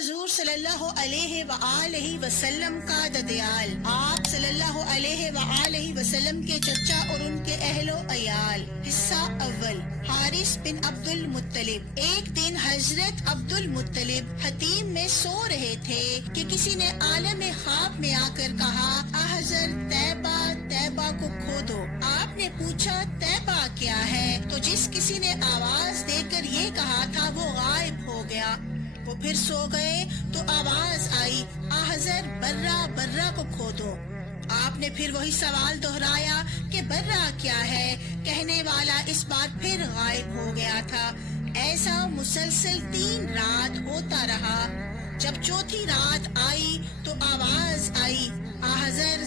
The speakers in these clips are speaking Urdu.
حضور صلی اللہ علیہ وآلہ وسلم کا ددیال، آپ صلی اللہ علیہ وآلہ وسلم کے چچا اور ان کے اہل و عیال۔ حصہ اول، حارث بن عبد المطلب۔ ایک دن حضرت عبد المطلب حتیم میں سو رہے تھے کہ کسی نے عالم خواب میں آ کر کہا، حضرت طیبہ کو کھودو۔ آپ نے پوچھا طیبہ کیا ہے؟ تو جس کسی نے آواز دے کر یہ کہا تھا وہ غائب ہو گیا۔ وہ پھر سو گئے تو آواز آئی، حضرت برہ کو کھودو۔ آپ نے پھر وہی سوال دہرایا کہ برہ کیا ہے؟ کہنے والا اس بار پھر غائب ہو گیا تھا۔ ایسا مسلسل 3 رات ہوتا رہا۔ جب چوتھی رات آئی تو آواز آئی، حضرت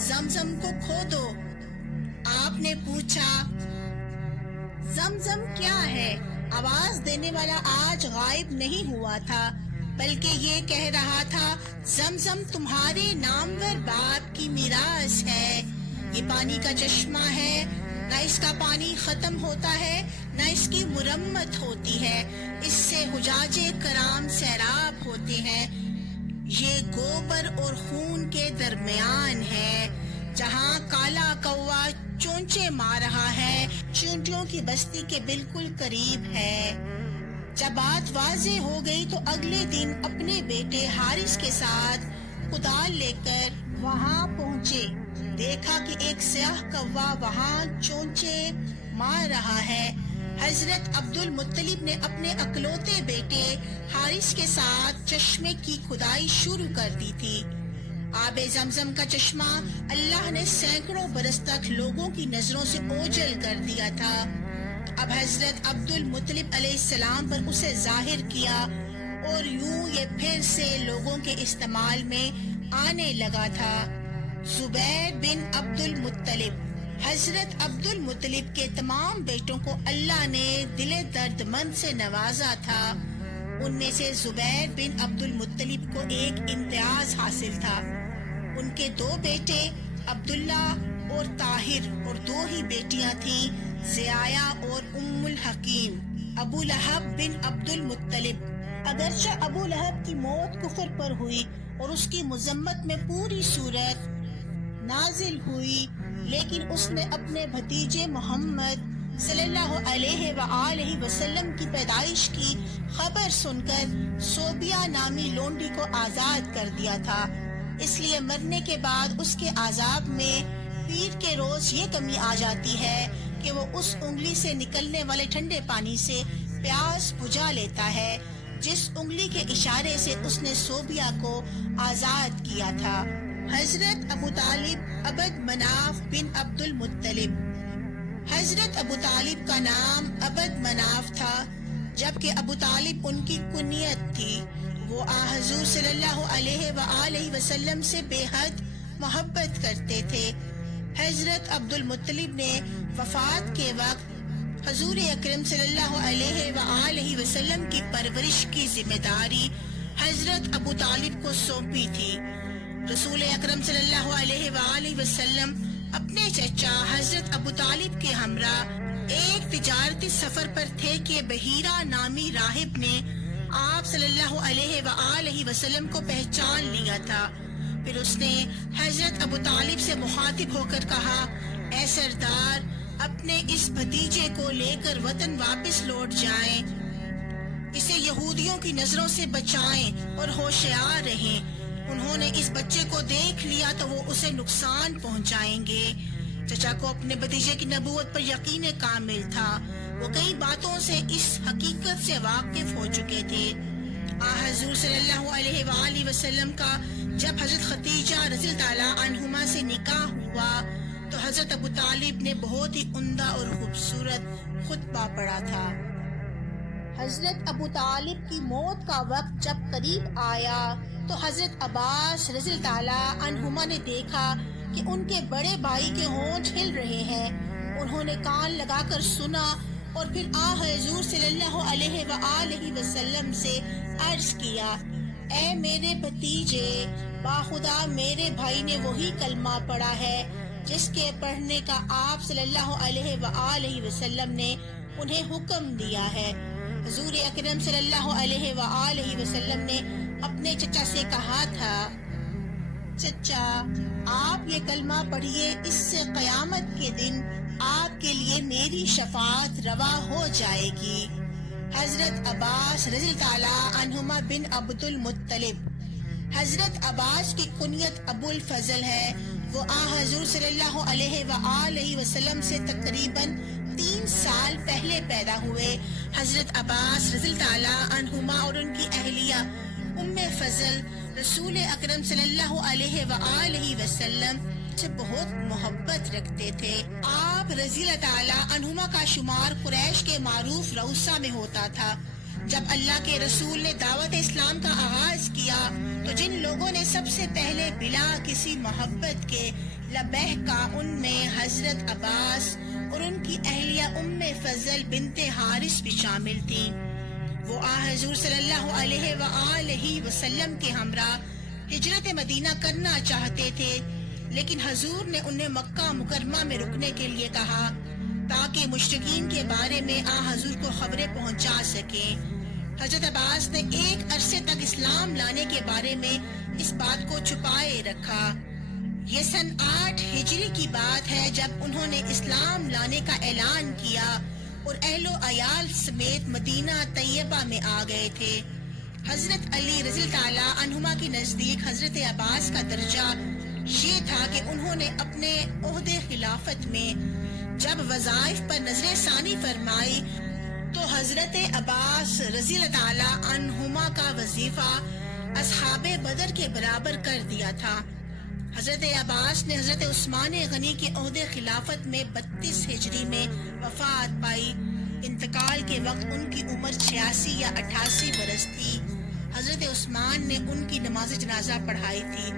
زمزم کو کھودو۔ آپ نے پوچھا زمزم کیا ہے؟ آواز دینے والا آج غائب نہیں ہوا تھا بلکہ یہ کہہ رہا تھا، زمزم تمہارے نامور باپ کی میراث ہے۔ یہ پانی کا چشمہ ہے، نہ اس کا پانی ختم ہوتا ہے نہ اس کی مرمت ہوتی ہے۔ اس سے حجاج کرام سیراب ہوتے ہیں۔ یہ گوبر اور خون کے درمیان ہے، جہاں کالا کوا چونچے مار رہا ہے، چونٹیوں کی بستی کے بالکل قریب ہے۔ جب بات واضح ہو گئی تو اگلے دن اپنے بیٹے حارث کے ساتھ کدال لے کر وہاں پہنچے۔ دیکھا کہ ایک سیاہ کوا وہاں چونچے مار رہا ہے۔ حضرت عبد المطلب نے اپنے اکلوتے بیٹے حارث کے ساتھ چشمے کی کھدائی شروع کر دی تھی۔ آب زمزم کا چشمہ اللہ نے سینکڑوں برس تک لوگوں کی نظروں سے اوجھل کر دیا تھا۔ اب حضرت عبد المطلب علیہ السلام پر اسے ظاہر کیا اور یوں یہ پھر سے لوگوں کے استعمال میں آنے لگا تھا۔ زبیر بن عبد المطلب۔ حضرت عبد المطلب کے تمام بیٹوں کو اللہ نے دل درد مند سے نوازا تھا۔ ان میں سے زبیر بن عبد المطلب کو ایک امتیاز حاصل تھا۔ ان کے 2 بیٹے عبداللہ اور طاہر اور 2 ہی بیٹیاں تھیں، زیایا اور ام الحکیم۔ ابو لہب بن عبد المطلب۔ اگرچہ ابو لہب کی موت کفر پر ہوئی اور اس کی مذمت میں پوری سورت نازل ہوئی، لیکن اس نے اپنے بھتیجے محمد صلی اللہ علیہ وآلہ وسلم کی پیدائش کی خبر سن کر صوبیہ نامی لونڈی کو آزاد کر دیا تھا۔ اس لیے مرنے کے بعد اس کے عذاب میں پیر کے روز یہ کمی آ جاتی ہے کہ وہ اس انگلی سے نکلنے والے ٹھنڈے پانی سے پیاس بجھا لیتا ہے جس انگلی کے اشارے سے اس نے صوبیہ کو آزاد کیا تھا۔ حضرت ابو طالب عبد مناف بن عبد المطلب۔ حضرت ابو طالب کا نام عبد مناف تھا جبکہ ابو طالب ان کی کنیت تھی۔ وہ حضور صلی اللہ علیہ وآلہ وسلم سے بے حد محبت کرتے تھے۔ حضرت عبد المطلب نے وفات کے وقت حضور اکرم صلی اللہ علیہ وآلہ وسلم کی پرورش کی ذمہ داری حضرت ابو طالب کو سونپی تھی۔ رسول اکرم صلی اللہ علیہ وآلہ وسلم اپنے چچا حضرت ابو طالب کے ہمراہ ایک تجارتی سفر پر تھے کہ بحیرہ نامی راہب نے آپ صلی اللہ علیہ وآلہ وسلم کو پہچان لیا تھا۔ پھر اس نے حضرت ابو طالب سے مخاطب ہو کر کہا، اے سردار، اپنے اس بھتیجے کو لے کر وطن واپس لوٹ جائیں، اسے یہودیوں کی نظروں سے بچائیں اور ہوشیار رہیں۔ انہوں نے اس بچے کو دیکھ لیا تو وہ اسے نقصان پہنچائیں گے۔ چچا کو اپنے بھتیجے کی نبوت پر یقین کامل تھا۔ وہ کئی باتوں سے اس حقیقت سے واقف ہو چکے تھے۔ حضور صلی اللہ علیہ وآلہ وسلم کا جب حضرت خدیجہ رضی اللہ تعالیٰ عنہما سے نکاح ہوا تو حضرت ابو طالب نے بہت ہی عمدہ اور خوبصورت خطبہ پڑھا تھا۔ حضرت ابو طالب کی موت کا وقت جب قریب آیا تو حضرت عباس رضی اللہ تعالیٰ عنہما نے دیکھا کہ ان کے بڑے بھائی کے ہونٹ ہل رہے ہیں۔ انہوں نے کان لگا کر سنا اور پھر حضور صلی اللہ علیہ وآلہ وسلم سے عرض کیا، اے میرے بھتیجے، باخدا میرے بھائی نے وہی کلمہ پڑھا ہے جس کے پڑھنے کا آپ صلی اللہ علیہ وآلہ وسلم نے انہیں حکم دیا ہے۔ حضور اکرم صلی اللہ علیہ وآلہ وسلم نے اپنے چچا سے کہا تھا، چچا آپ یہ کلمہ پڑھیے، اس سے قیامت کے دن آپ کے لیے میری شفاعت روا ہو جائے گی۔ حضرت عباس رضی اللہ تعالیٰ عنہما بن عبد المطلب، حضرت عباس کی کنیت ابو الفضل ہے۔ وہ حضور صلی اللہ علیہ وآلہ وسلم سے تقریباً 3 سال پہلے پیدا ہوئے۔ حضرت عباس رضی اللہ تعالیٰ عنہما اور ان کی اہلیہ ام فضل رسول اکرم صلی اللہ علیہ وآلہ وسلم سے بہت محبت رکھتے تھے۔ آپ رضی اللہ تعالیٰ عنہما کا شمار قریش کے معروف روسا میں ہوتا تھا۔ جب اللہ کے رسول نے دعوت اسلام کا آغاز کیا تو جن لوگوں نے سب سے پہلے بلا کسی محبت کے لبیک کہا، ان میں حضرت عباس اور ان کی اہلیہ ام فضل بنت حارث بھی شامل تھیں۔ وہ حضور صلی اللہ علیہ وآلہ وسلم کے ہمراہ ہجرت مدینہ کرنا چاہتے تھے، لیکن حضور نے انہیں مکہ مکرمہ میں رکنے کے لیے کہا تاکہ مشرکین کے بارے میں حضور کو خبریں پہنچا سکیں۔ حضرت عباس نے ایک عرصے تک اسلام لانے کے بارے میں اس بات کو چھپائے رکھا۔ یہ سن 8 ہجری کی بات ہے جب انہوں نے اسلام لانے کا اعلان کیا اور اہل و عیال سمیت مدینہ طیبہ میں آ گئے تھے۔ حضرت علی رضی اللہ تعالیٰ عنہما کے نزدیک حضرت عباس کا درجہ یہ تھا کہ انہوں نے اپنے عہدے خلافت میں جب وظائف پر نظر ثانی فرمائی تو حضرت عباس رضی اللہ تعالیٰ عنہما کا وظیفہ اصحاب بدر کے برابر کر دیا تھا۔ حضرت عباس نے حضرت عثمان غنی کے عہدے خلافت میں 32 ہجری میں وفات پائی۔ انتقال کے وقت ان کی عمر 86 یا 88 برس تھی۔ حضرت عثمان نے ان کی نماز جنازہ پڑھائی تھی۔